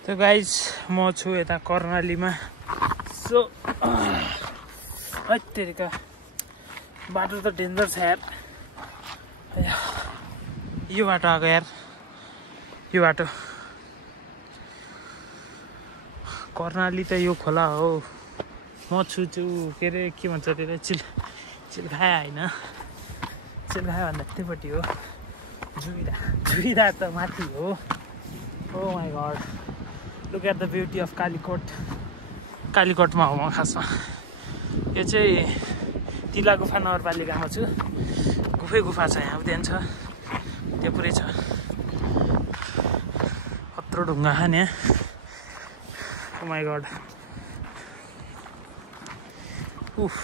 So guys, म छु यता कर्णालीमा. So हैत्तेरिका बाटो त डेन्जर छ यार. यो बाटो आएको यार. यो बाटो कर्णाली त यो खोला हो. म छु के अरे के भन्छ त्यसलाई चिल्खाया होइन. चिल्खाया भन्दा त्यतिपट्टि हो. जुइदा त माथि हो. Oh my god. Look at the beauty of Kalikot. कालीकोटमा हो म खासमा. यो चाहिँ तिला गुफा नगरपालिकामा छु. गुफा छ यहाँ उद्यान छ. त्यो पुरै छ. कत्रो ढुङ्गा खान यहाँ. Oh my god. उफ.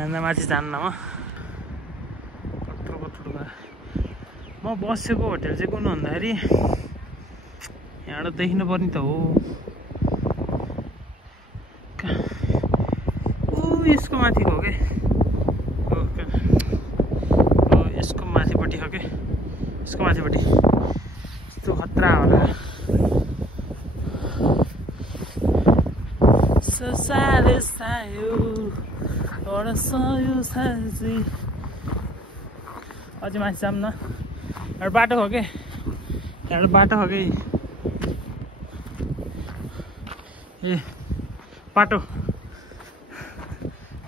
यहाँ माथि जान्न म. कत्रो ढुङ्गा. म बसेको होटल चाहिँ कुन भन्दाखेरि यहाँबाट देखिनु पर्ने त हो. यसको माथिको हो कि यसको माथिपट्टि हो कि यसको माथिपट्टि. यस्तो खतरा होला. अझै माथि जाऊँ न. एउटा बाटो हो कि एउटा बाटो हो कि ए बाटो.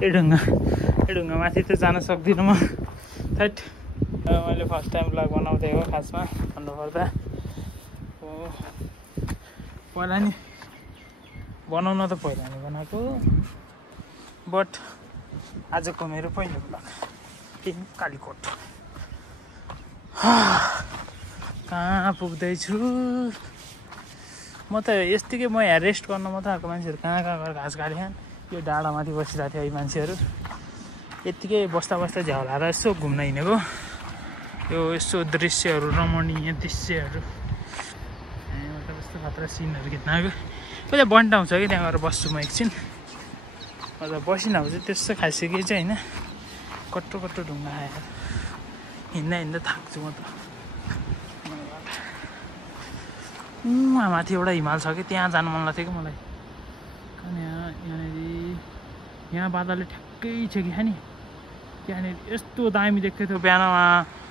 ए ढुङ्गा माथि त जान सक्दिनँ म. थैट. मैले फर्स्ट टाइम ब्लग बनाउँदै हो खासमा भन्नुपर्दा. पहिला नि बनाउन त पहिला नि बनाएको बट आजको मेरो पहिलो ब्लग इन कालीकोट. कहाँ पुग्दैछु म त. यस्तिकै म यहाँ रेस्ट गर्न मात्रै आएको. मान्छेहरू कहाँ गएर घाँस काटे खान्. यो डाँडामाथि बसिरहेको थियो है मान्छेहरू. यत्तिकै बस्दा झ्याउलाएर यसो घुम्न हिँडेको. यो यसो दृश्यहरू रमणीय दृश्यहरू मतलब यस्तो खतरा सिनहरू खिच्न आएको. कहिले बन्टाउँछ कि त्यहाँ गएर बस्छु म एकछिन. मतलब बसिन भने चाहिँ त्यस्तो खासै केही चाहिँ होइन. कट्टो ढुङ्गा आएर हिँड्दा थाक्छु म त. माथि एउटा हिमाल छ कि त्यहाँ जानु मन लाग्थ्यो कि मलाई. यहाँ बादलले ठ्याक्कै छ कि नि. त्यहाँनिर यस्तो दामी देख्दै थियो बिहानमा.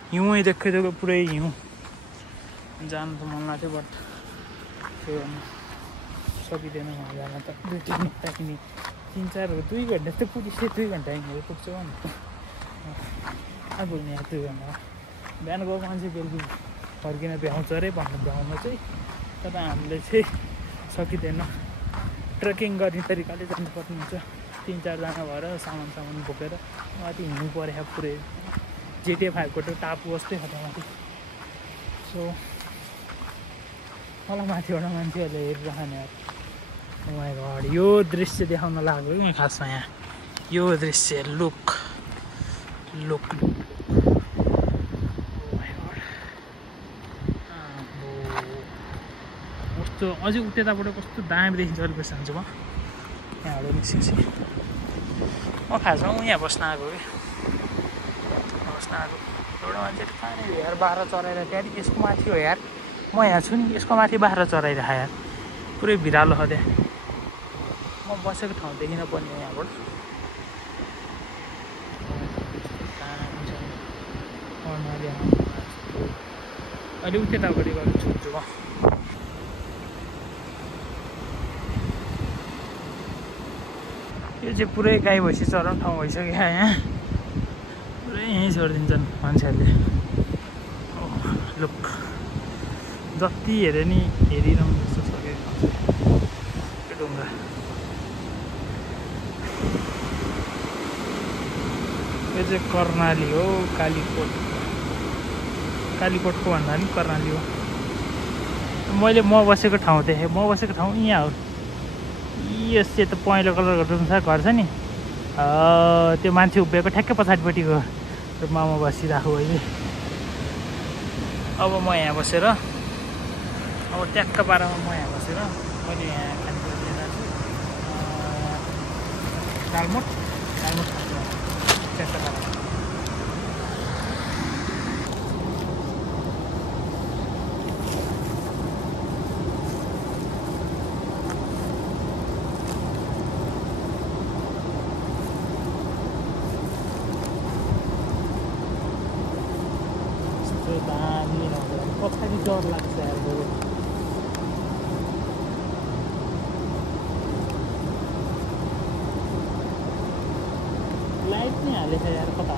हिउँै देख्दै थियो पुरै हिउँ. जानु त मन लाग्थ्यो बट त्यो सकिँदैन मलाई जान त. ताकिने 2 घन्टा त पुगिसक्यो. 2 घन्टा हिँडेर पुग्छु भन्नु. अब यहाँ 2 घन्टा बिहान गएको मान्छे बेलुकी फर्किन भ्याउँछ अरे भन्नु. भ्याउनु चाहिँ तर हामीले चाहिँ सकिँदैन. ट्रेकिङ गर्ने तरिकाले जानुपर्ने हुन्छ. 3-4 जना भएर सामान बोकेर माथि हिँड्नु पऱ्यो पुरै. GTA 5 को टापु जस्तै छ माथि. सो मलाई माथिबाट मान्छेहरूले हेरिरहने यार. ओ माई गॉड. यो दृश्य देखाउन लाग्यो कि खासमा यहाँ. यो दृश्य लुक. कस्तो अझै उतेताबाट कस्तो दामी देखिन्छ. अलिक बस्छु म यहाँबाट निस्केपछि. म खासमा यहाँ बस्न आएको कि एउटा मान्छेले कहाँनिर यार बाख्रा चराएर त्यहाँदेखि यसको माथि हो यार. म यहाँ छु नि. यसको माथि बाख्रा चराइरहेको यार. पुरै भिरालो छ त्यहाँ. म बसेको ठाउँ देखिन पर्ने यहाँबाट. अहिले उतेतापट्टि गएर छुट्छु म. यो चाहिँ पुरै गाई भैँसी चराउने ठाउँ भइसक्यो यहाँ. पुरै यहीँ छोडिदिन्छन् मान्छेहरूले. लुक जति हेरे नि हेरिरहनु जस्तो सकेको त्यो ढुङ्गा. यो चाहिँ कर्णाली हो. कालीकोटको भन्दा नि कर्णाली हो. म बसेको ठाउँ देखेँ. म बसेको ठाउँ यहाँ हो. यो सेतो पहेँलो कलरको रुम छ घर छ नि. त्यो मान्छे उभिएको ठ्याक्कै पछाडिपट्टिको रुममा म बसिरहेको अहिले. अब म यहाँ बसेर ट्याक्क पारामा म यहाँ बसेर मैले यहाँ खानेकुरा लिएर छु. दालमोट ट्याक्क पारामा. दामी नभएर पछाडि डर लाग्छ यार बरु लाइट नै हालेछ यार कता